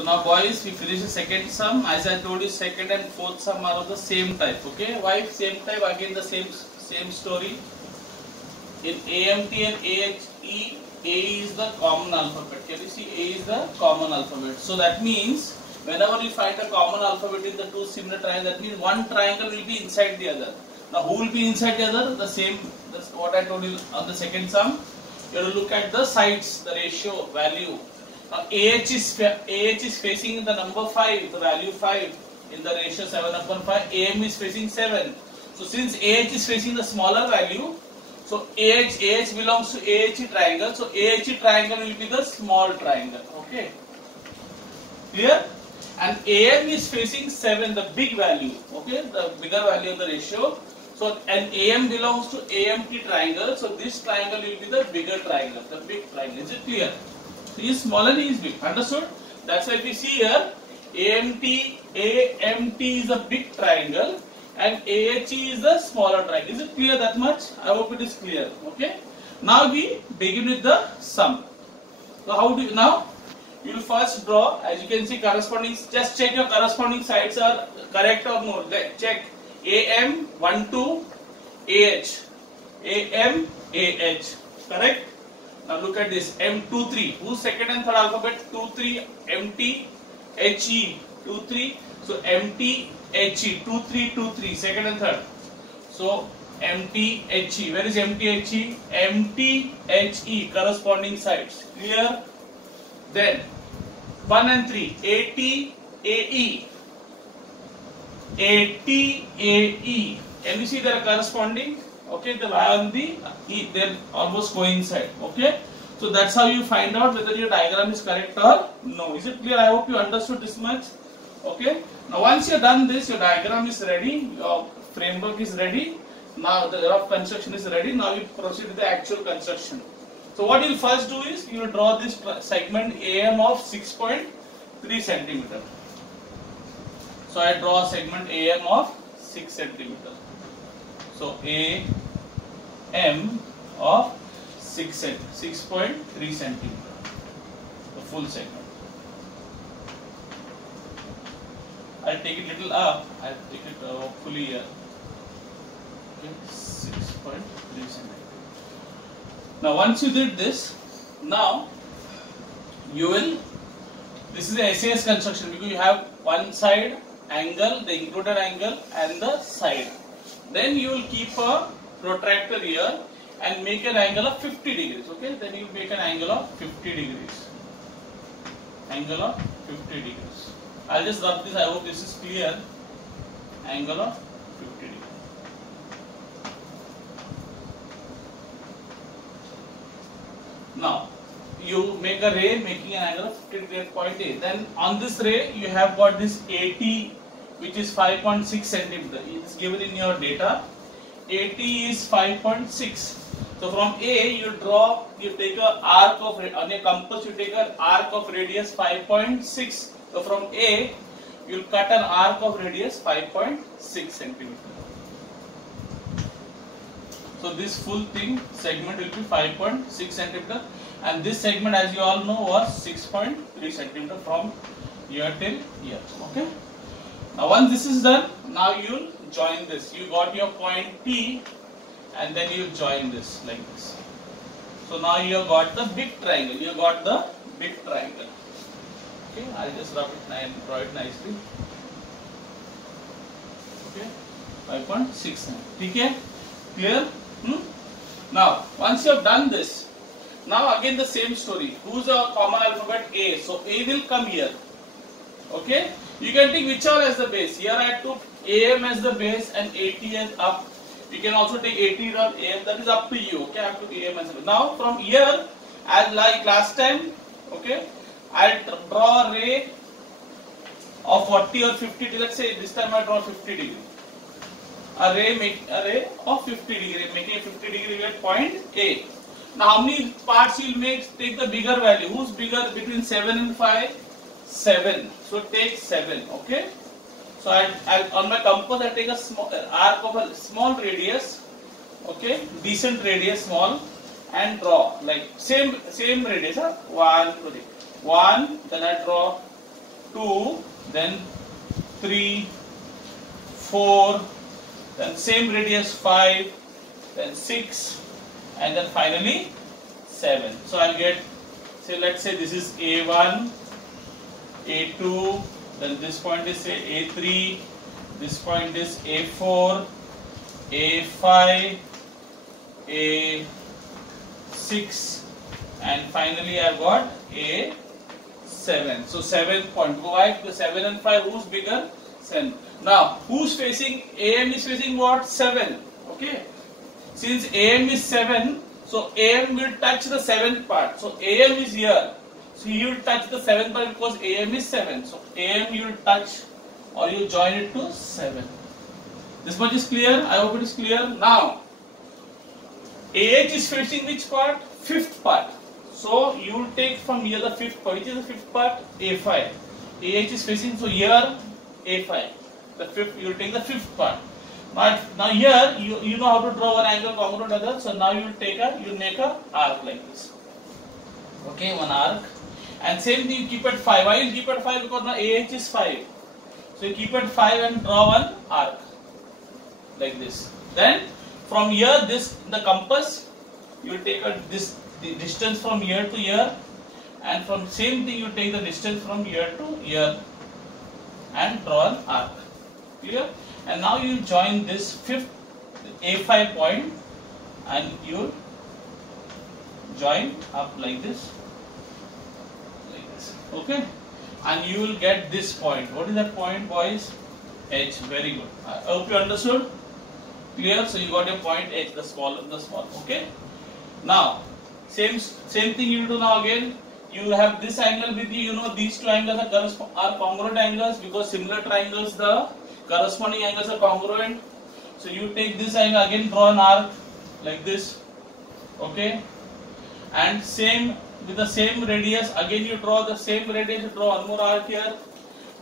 So now boys, we finish the second sum. As I told you, second and fourth sum are of the same type. Okay, why same type? Again the same story. In AMT and AHE, A is the common alphabet. Can you see? A is the common alphabet. So that means whenever you find a common alphabet in the two similar triangles, that means one triangle will be inside the other. Now who will be inside the other? The same. That's what I told you on the second sum. You have to look at the sides, the ratio, value. Now AH is facing the number 5, the value 5 in the ratio 7/5. AM is facing 7. So since AH is facing the smaller value, so AH belongs to AHE triangle. So AHE triangle will be the small triangle. Okay. Clear? And AM is facing 7, the big value. Okay, the bigger value of the ratio. So and AM belongs to AMT triangle. So this triangle will be the bigger triangle, the big triangle. Is it clear? So he is smaller, he is big. Understood? That's why we see here AMT is a big triangle and AHE is the smaller triangle. Is it clear that much? I hope it is clear. Okay. Now we begin with the sum. So how do you now? You will first draw. As you can see, corresponding. Just check your corresponding sides are correct or no. Then check AM 1 2 AH AM AH. Correct. Now look at this M 2 3. Whose second and third alphabet? 2 3 MT HE 2 3. So MT HE 2 3 2 3. Second and third. So MT HE. Where is MT HE? MT HE. Corresponding sides. Clear? Then 1 and 3 AT AE AT AE. Can you see they are corresponding? Okay, the Y and the E, they are almost coincide. Okay, so that's how you find out whether your diagram is correct or no. Is it clear? I hope you understood this much. Okay, now once you are done this, your diagram is ready, your framework is ready. Now the rough construction is ready. Now you proceed with the actual construction. So what you will first do is you will draw this segment AM of 6.3 centimeter. So I draw a segment AM of 6 centimeter. So AM of 6.3 centimeter, the full segment. I'll take it little up. I'll take it hopefully here. Okay, 6.3 centimeter. Now once you did this, now you will. This is the SAS construction because you have one side angle, the included angle, and the side. Then you will keep a protractor here and make an angle of 50 degrees. Okay, then you make an angle of 50 degrees. Angle of 50 degrees. I'll just rub this. I hope this is clear. Angle of 50 degrees. Now you make a ray making an angle of 50 degrees at point A. Then on this ray you have got this AT, which is 5.6 centimeter. It is given in your data. AT is 5.6. So from A you draw, you take a arc of, on a compass you take an arc of radius 5.6. So from A you will cut an arc of radius 5.6 centimeter. So this full thing segment will be 5.6 centimeter, and this segment, as you all know, was 6.3 centimeter from here till here. Okay. Now once this is done, now you will join this. You got your point P, and then you join this like this. So now you have got the big triangle. You got the big triangle. Okay. I'll just rub it and draw it nicely. Okay. 5.6. Okay. Clear? Now once you have done this, now again the same story. Who's a common alphabet? A. So A will come here. Okay. You can take whichever as the base. Here I took AM as the base and AT as up. You can also take AT or AM. That is up to you. Okay. I have to AM as the base. Now from here, as like last time, okay, I'll draw a ray of 40 or 50. Let's say this time I draw 50 degree. A ray of 50 degree, making a 50 degree at point A. Now how many parts you will make? Take the bigger value. Who's bigger between 7 and 5? 7. So take 7. Okay. So I'll on my compass I take a small arc of a small radius. Okay, decent radius, small, and draw like same radius. 1, then I draw 2, then 3, 4, then same radius 5, then 6, and then finally 7. So I'll get, say, let's say this is A1, A2, then this point is say A3, this point is A4, A5, A6, and finally I've got A7. So 7 point. Why? The 7 and 5, who's bigger? 7. Now, who's facing? AM is facing what? 7. Okay. Since AM is 7, so AM will touch the 7th part. So AM is here. So you will touch the 7th part because AM is 7. So AM you will touch or you join it to 7. This much is clear? I hope it is clear. Now, AH is facing which part? 5th part. So you will take from here the 5th part. Which is the 5th part? A5. AH is facing, so here A5. The 5th, you will take the 5th part. Now here you know how to draw one angle congruent to the other. So now you will take you make a arc like this. Okay, one arc. And same thing you keep at 5. Why you keep at 5? Because now AH is 5. So you keep at 5 and draw one arc like this. Then from here, this the compass, you will take the distance from here to here, and from same thing you take the distance from here to here and draw an arc. Clear? And now you join this 5th A5 point and you join up like this. Okay, and you will get this point. What is that point, boys? H. Very good. I hope you understood. Clear? So you got your point H, the small. Okay. Now, same thing you do now again. You have this angle with you. You know these two angles are congruent angles because similar triangles, the corresponding angles are congruent. So you take this angle again, draw an arc like this. Okay, and same. With the same radius, again you draw the same radius, you draw one more arc here.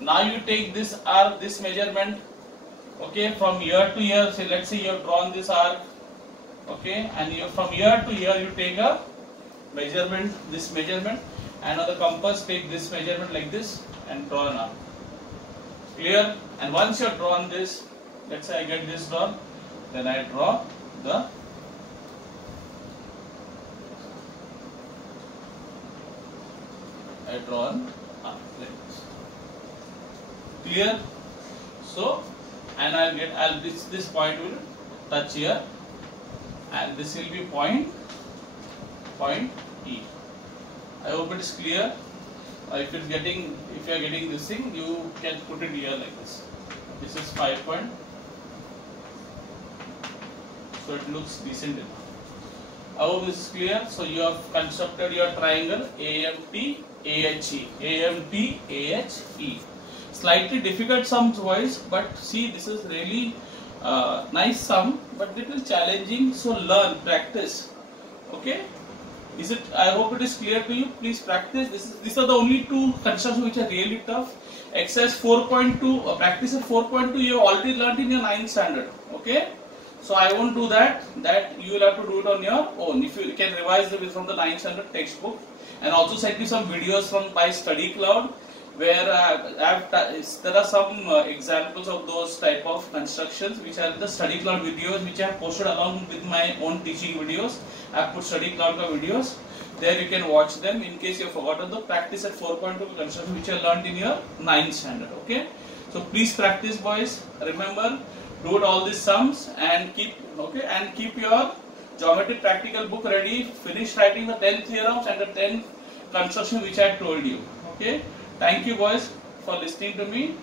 Now you take this arc, this measurement, okay, from here to here. Say, let's say you have drawn this arc, okay, and from here to here you take a measurement, this measurement, and on the compass take this measurement like this and draw an arc. Clear? And once you have drawn this, let's say I get this drawn, then I draw the drawn arc like this. Clear? So, and this point will touch here, and this will be point E. I hope it is clear. If you are getting this thing, you can put it here like this. This is 5 point. So it looks decent enough. I hope this is clear. So you have constructed your triangle AMT AHE. AMT AHE. Slightly difficult sums, boys, but see, this is really nice sum, but little challenging. So learn, practice. Okay. Is it? I hope it is clear to you. Please practice. These are the only two constructions which are really tough. Exercise 4.2, practice at 4.2 you have already learnt in your 9th standard. Okay. So I won't do that. That you will have to do it on your own. If you can revise it from the 9th standard textbook, and also send me some videos from my study cloud, where there are some examples of those type of constructions which are the study cloud videos which I have posted along with my own teaching videos. I have put study cloud videos. There you can watch them in case you have forgotten the practice at 4.2 construction which I learned in your 9th standard. Okay. So please practice, boys. Remember, do all these sums and keep your geometry practical book ready. Finish writing the 10 theorems and the 10 construction which I told you. Okay. Thank you, boys, for listening to me.